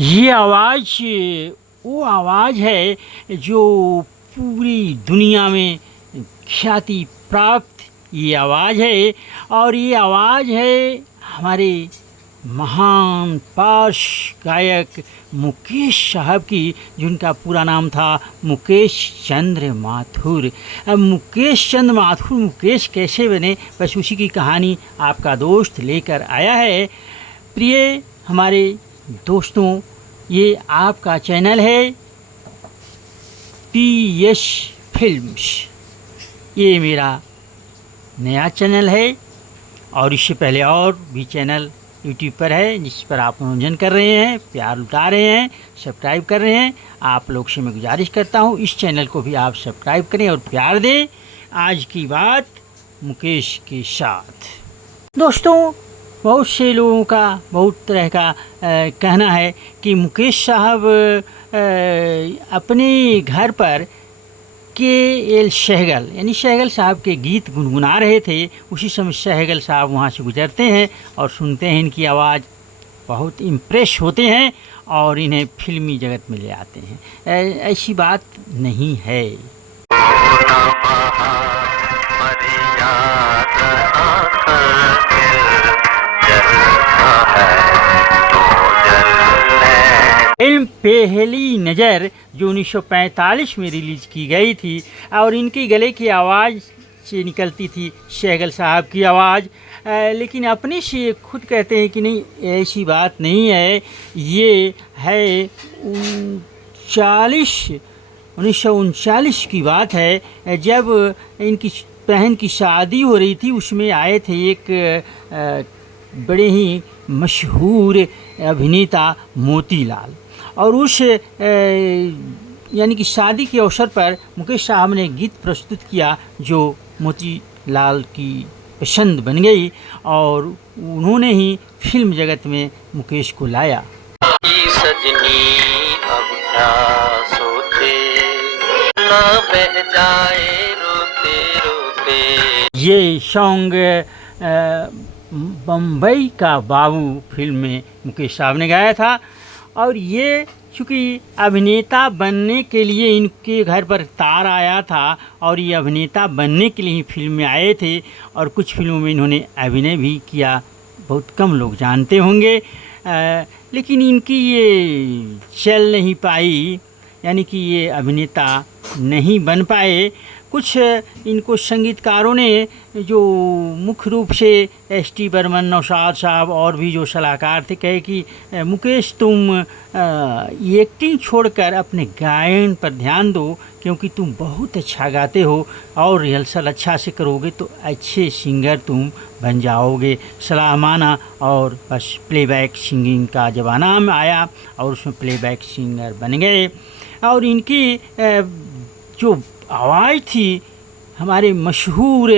ये आवाज़ वो आवाज़ है जो पूरी दुनिया में ख्याति प्राप्त ये आवाज़ है। और ये आवाज़ है हमारे महान पार्श गायक मुकेश साहब की, जिनका पूरा नाम था मुकेश चंद्र माथुर। अब मुकेश चंद्र माथुर मुकेश कैसे बने, बस उसी की कहानी आपका दोस्त लेकर आया है। प्रिय हमारे दोस्तों, ये आपका चैनल है PS फिल्म्स। ये मेरा नया चैनल है और इससे पहले और भी चैनल यूट्यूब पर है जिस पर आप मनोरंजन कर रहे हैं, प्यार लुटा रहे हैं, सब्सक्राइब कर रहे हैं। आप लोग से मैं गुजारिश करता हूँ इस चैनल को भी आप सब्सक्राइब करें और प्यार दें। आज की बात मुकेश के साथ। दोस्तों, बहुत से लोगों का बहुत तरह का कहना है कि मुकेश साहब अपने घर पर KL सहगल यानी सहगल साहब के गीत गुनगुना रहे थे। उसी समय सहगल साहब वहाँ से गुजरते हैं और सुनते हैं इनकी आवाज़, बहुत इम्प्रेस होते हैं और इन्हें फिल्मी जगत में ले आते हैं। ऐसी बात नहीं है। फिल्म पहली नज़र जो 1945 में रिलीज़ की गई थी और इनके गले की आवाज़ से निकलती थी सहगल साहब की आवाज़, लेकिन अपने से खुद कहते हैं कि नहीं, ऐसी बात नहीं है। ये है 1939 की बात है, जब इनकी बहन की शादी हो रही थी। उसमें आए थे एक बड़े ही मशहूर अभिनेता मोतीलाल, और उस यानी कि शादी के अवसर पर मुकेश साहब ने गीत प्रस्तुत किया जो मोतीलाल की पसंद बन गई और उन्होंने ही फिल्म जगत में मुकेश को लाया। सजनी अब क्या सोचे ना बह जाए रोते रोते। ये सॉन्ग बम्बई का बाबू फिल्म में मुकेश साहब ने गाया था। और ये चूँकि अभिनेता बनने के लिए इनके घर पर तार आया था और ये अभिनेता बनने के लिए ही फिल्म में आए थे और कुछ फिल्मों में इन्होंने अभिनय भी किया, बहुत कम लोग जानते होंगे। लेकिन इनकी ये चल नहीं पाई, यानी कि ये अभिनेता नहीं बन पाए। कुछ इनको संगीतकारों ने जो मुख्य रूप से ST बर्मन, नौशाद साहब और भी जो सलाहकार थे, कहे कि मुकेश तुम एक्टिंग छोड़कर अपने गायन पर ध्यान दो, क्योंकि तुम बहुत अच्छा गाते हो और रिहर्सल अच्छा से करोगे तो अच्छे सिंगर तुम बन जाओगे। सलाह माना और बस प्लेबैक सिंगिंग का ज़माना में आया और उसमें प्लेबैक सिंगर बन गए। और इनकी जो आवाज़ थी, हमारे मशहूर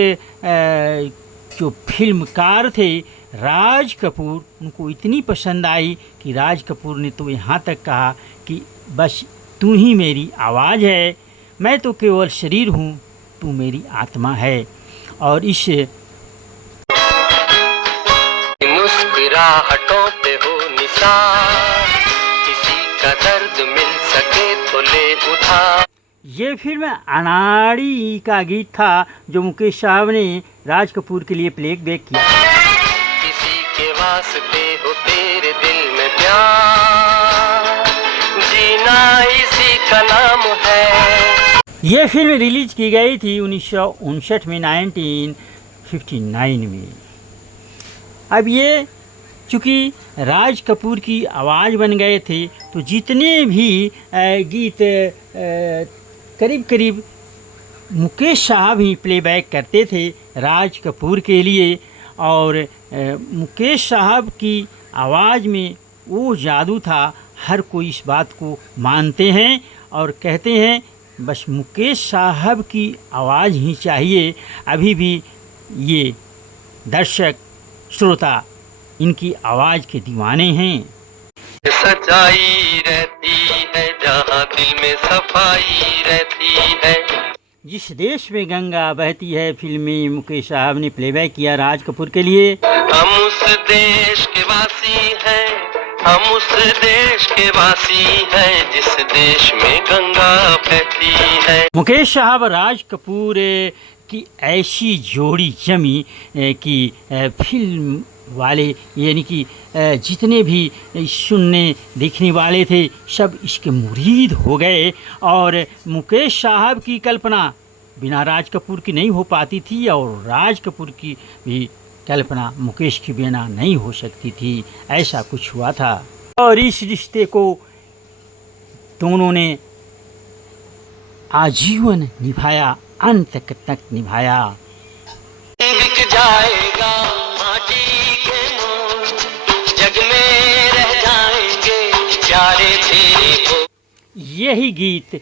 जो फिल्मकार थे राज कपूर, उनको इतनी पसंद आई कि राज कपूर ने तो यहाँ तक कहा कि बस तू ही मेरी आवाज़ है, मैं तो केवल शरीर हूँ, तू मेरी आत्मा है। और इस मुस्कुराहटों पे हो निशान, किसी का दर्द मिल सके तो ले उठा। ये फिल्म अनाड़ी का गीत था जो मुकेश साहब ने राज कपूर के लिए प्लेबैक किया। किसी के वास्ते हो तेरे दिल में प्यार, जीना इसी का नाम है। ये फिल्म रिलीज की गई थी 1959 में, 1959 में। अब ये चूँकि राज कपूर की आवाज़ बन गए थे तो जितने भी गीत करीब करीब मुकेश साहब ही प्लेबैक करते थे राज कपूर के लिए। और मुकेश साहब की आवाज़ में वो जादू था, हर कोई इस बात को मानते हैं और कहते हैं बस मुकेश साहब की आवाज़ ही चाहिए। अभी भी ये दर्शक श्रोता इनकी आवाज़ के दीवाने हैं। सच्चाई रहती है जहाँ दिल में सफाई रहती है। जिस देश में गंगा बहती है फिल्मी मुकेश साहब ने प्लेबैक किया राज कपूर के लिए। हम उस देश के वासी हैं हम उस देश के वासी हैं जिस देश में गंगा बहती है। मुकेश साहब राज कपूर की ऐसी जोड़ी जमी कि फिल्म वाले यानी कि जितने भी सुनने देखने वाले थे सब इसके मुरीद हो गए। और मुकेश साहब की कल्पना बिना राज कपूर की नहीं हो पाती थी और राज कपूर की भी कल्पना मुकेश के बिना नहीं हो सकती थी। ऐसा कुछ हुआ था और इस रिश्ते को दोनों ने आजीवन निभाया, अंत तक निभाया। बिक जाएगा माटी के मोल, जग में रह जाएंगे प्यारे तेरे बोल। यही गीत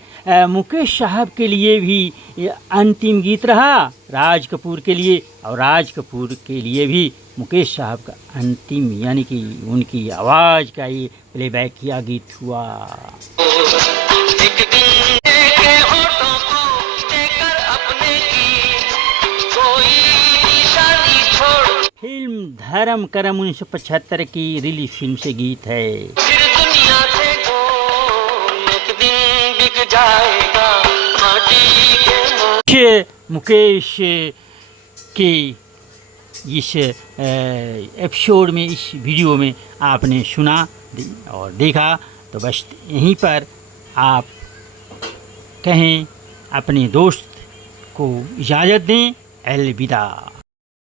मुकेश साहब के लिए भी अंतिम गीत रहा, राज कपूर के लिए, और राज कपूर के लिए भी मुकेश साहब का अंतिम यानी कि उनकी आवाज़ का ये प्लेबैक किया गीत हुआ। एक दिन के होठों को लेकर अपने की कोई निशानी छोड़। फिल्म धर्म करम 1975 की रिलीज फिल्म से गीत है। फिर दुनिया से कौन एक दिन बिक जाएगा माटी के मोल। मुकेश के इस एपिसोड में, इस वीडियो में आपने सुना और देखा, तो बस यहीं पर आप कहें अपने दोस्त को इजाज़त दें। अलविदा।